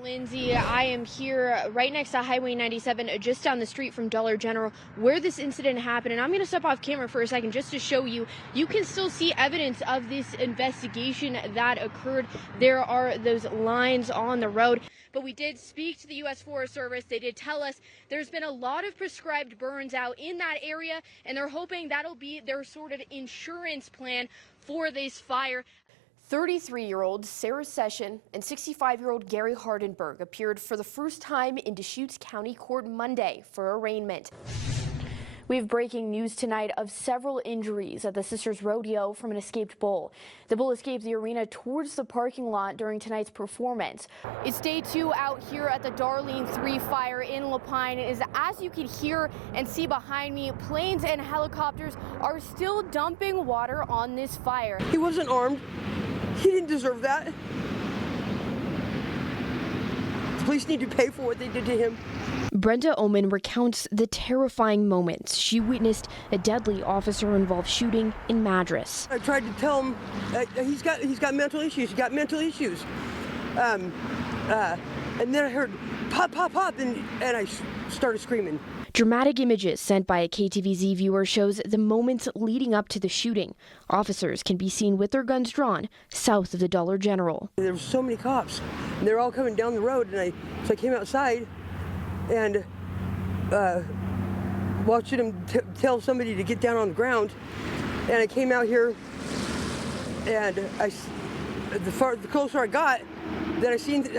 Lindsay, I am here right next to Highway 97, just down the street from Dollar General, where this incident happened. And I'm going to step off camera for a second just to show you. You can still see evidence of this investigation that occurred. There are those lines on the road. But we did speak to the U.S. Forest Service. They did tell us there's been a lot of prescribed burns out in that area, and they're hoping that'll be their sort of insurance plan for this fire. 33-year-old Sarah Session and 65-year-old Gary Hardenberg appeared for the first time in Deschutes County Court Monday for arraignment. We have breaking news tonight of several injuries at the Sisters Rodeo from an escaped bull. The bull escaped the arena towards the parking lot during tonight's performance. It's day 2 out here at the Darlene 3 fire in Lapine. As you can hear and see behind me, planes and helicopters are still dumping water on this fire. He wasn't armed. He didn't deserve that. The police need to pay for what they did to him. Brenda Oman recounts the terrifying moments she witnessed a deadly officer-involved shooting in Madras. I tried to tell him he's got mental issues. He's got mental issues. And then I heard pop, pop, pop, and I started screaming. Dramatic images sent by a KTVZ viewer shows the moments leading up to the shooting. Officers can be seen with their guns drawn south of the Dollar General. There were so many cops, and they're all coming down the road, and so I came outside and watching them tell somebody to get down on the ground. And I came out here, and the closer I got, then I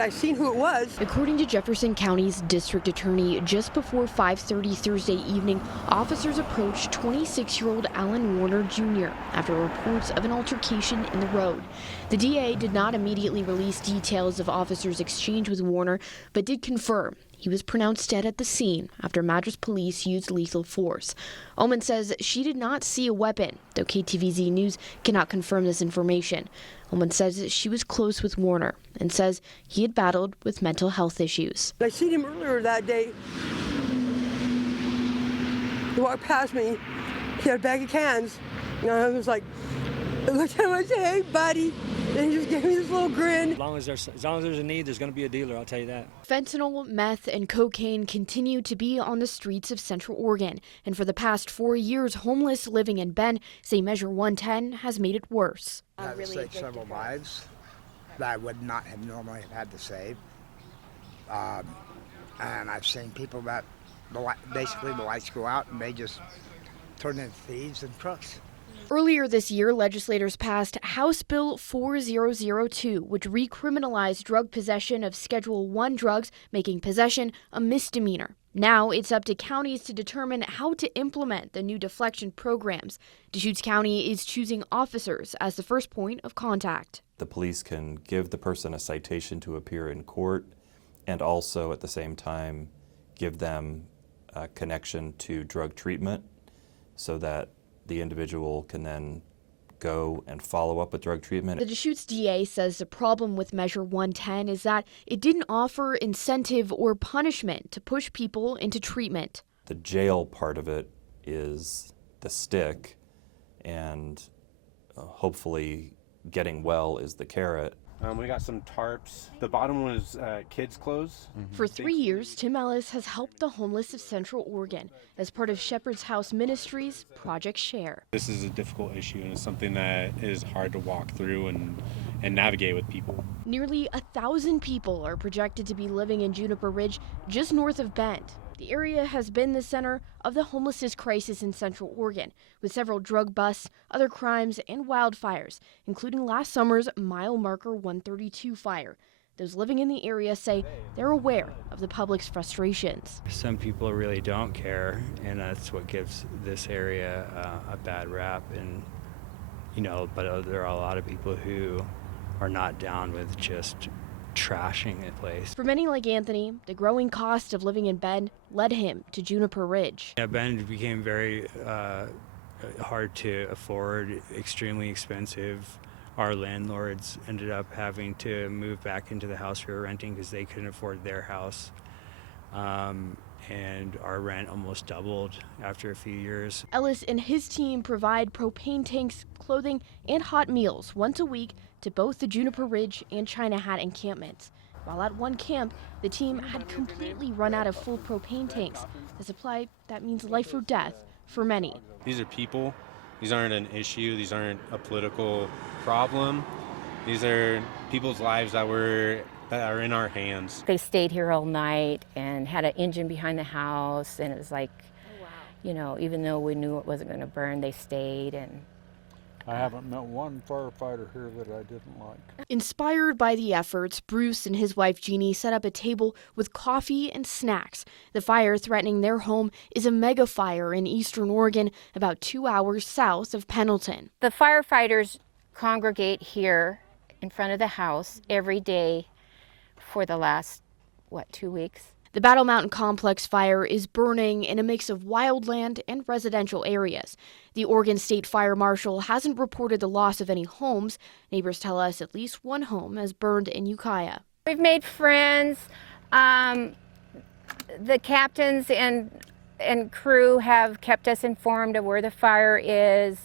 seen who it was. According to Jefferson County's district attorney, just before 5:30 Thursday evening, officers approached 26-year-old Alan Warner Jr. after reports of an altercation in the road. The DA did not immediately release details of officers' exchange with Warner, but did confirm he was pronounced dead at the scene after Madras police used lethal force. Oman says she did not see a weapon, though KTVZ News cannot confirm this information. Oman says she was close with Warner and says he had battled with mental health issues. I seen him earlier that day. He walked past me. He had a bag of cans. And I was like, I looked at him and I said, "Hey, buddy." And he just gave me this little grin. As long as there's a need, there's going to be a dealer, I'll tell you that. Fentanyl, meth, and cocaine continue to be on the streets of Central Oregon. And for the past 4 years, homeless living in Bend say Measure 110 has made it worse. I've saved several lives that I would not have normally had to save. And I've seen people that basically the lights go out and they just turn into thieves and crooks. Earlier this year, legislators passed House Bill 4002, which recriminalized drug possession of Schedule I drugs, making possession a misdemeanor. Now it's up to counties to determine how to implement the new deflection programs. Deschutes County is choosing officers as the first point of contact. The police can give the person a citation to appear in court and also at the same time give them a connection to drug treatment so that the individual can then go and follow up with drug treatment. The Deschutes DA says the problem with Measure 110 is that it didn't offer incentive or punishment to push people into treatment. The jail part of it is the stick, and hopefully getting well is the carrot. We got some tarps. The bottom one is kids' clothes. For 3 years, Tim Ellis has helped the homeless of Central Oregon as part of Shepherd's House Ministries' Project Share. This is a difficult issue, and it's something that is hard to walk through and navigate with people. Nearly 1,000 people are projected to be living in Juniper Ridge, just north of Bend. The area has been the center of the homelessness crisis in Central Oregon, with several drug busts, other crimes, and wildfires, including last summer's mile marker 132 fire. Those living in the area say they're aware of the public's frustrations. Some people really don't care, and that's what gives this area a bad rap. And but there are a lot of people who are not down with just trashing a place. For many like Anthony, the growing cost of living in Bend led him to Juniper Ridge. Yeah, Bend became very hard to afford, extremely expensive. Our landlords ended up having to move back into the house we were renting because they couldn't afford their house. And our rent almost doubled after a few years. Ellis and his team provide propane tanks, clothing, and hot meals once a week to both the Juniper Ridge and China Hat encampments. while at one camp, the team had completely run out of full propane tanks, a supply that means life or death for many. These are people. These aren't an issue. These aren't a political problem. These are people's lives that are in our hands. They stayed here all night and had an engine behind the house, and it was like, you know, even though we knew it wasn't going to burn, they stayed. And I haven't met one firefighter here that I didn't like. Inspired by the efforts, Bruce and his wife Jeannie set up a table with coffee and snacks. The fire threatening their home is a mega fire in eastern Oregon, about 2 hours south of Pendleton. the firefighters congregate here in front of the house every day for the last, 2 weeks? The Battle Mountain Complex fire is burning in a mix of wildland and residential areas. The Oregon State Fire Marshal hasn't reported the loss of any homes. Neighbors tell us at least one home has burned in Ukiah. We've made friends. The captains and crew have kept us informed of where the fire is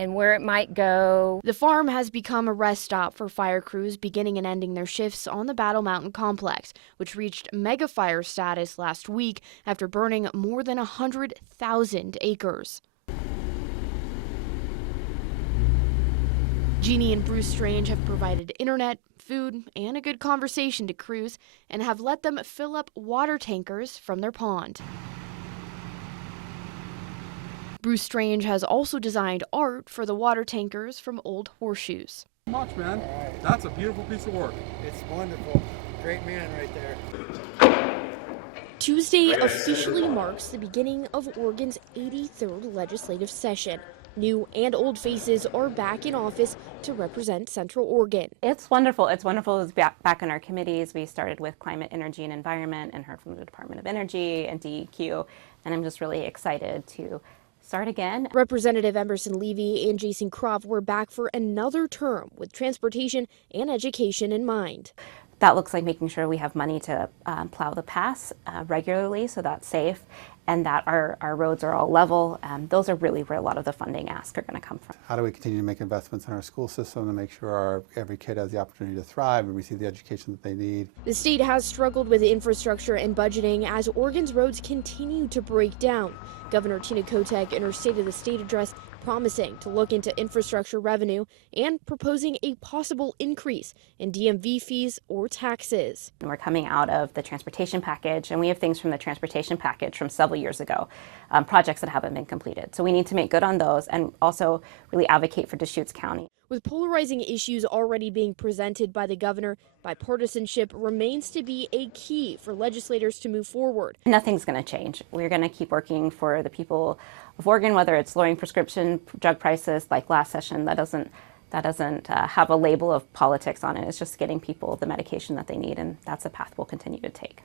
and where it might go. The farm has become a rest stop for fire crews beginning and ending their shifts on the Battle Mountain Complex, which reached mega fire status last week after burning more than 100,000 acres. Jeannie and Bruce Strange have provided internet, food, and a good conversation to crews and have let them fill up water tankers from their pond. Bruce Strange has also designed art for the water tankers from old horseshoes. Much, man. That's a beautiful piece of work. It's wonderful. Great man right there. Tuesday officially marks the beginning of Oregon's 83rd legislative session. New and old faces are back in office to represent Central Oregon. It's wonderful. It's wonderful to be back in our committees. We started with climate, energy, and environment and heard from the Department of Energy and DEQ. And I'm just really excited to start again. Representative Emerson Levy and Jason Croft were back for another term with transportation and education in mind. That looks like making sure we have money to plow the pass regularly so that's safe and that our roads are all level. Those are really where a lot of the funding asks are going to come from. How do we continue to make investments in our school system to make sure every kid has the opportunity to thrive and receive the education that they need? The state has struggled with infrastructure and budgeting as Oregon's roads continue to break down. Governor Tina Kotek in her State of the State address promising to look into infrastructure revenue and proposing a possible increase in DMV fees or taxes. And we're coming out of the transportation package, and we have things from the transportation package from several years ago, projects that haven't been completed. So we need to make good on those and also really advocate for Deschutes County. With polarizing issues already being presented by the governor, bipartisanship remains to be a key for legislators to move forward. Nothing's going to change. We're going to keep working for the people of Oregon, whether it's lowering prescription drug prices like last session. That doesn't have a label of politics on it. It's just getting people the medication that they need, and that's a path we'll continue to take.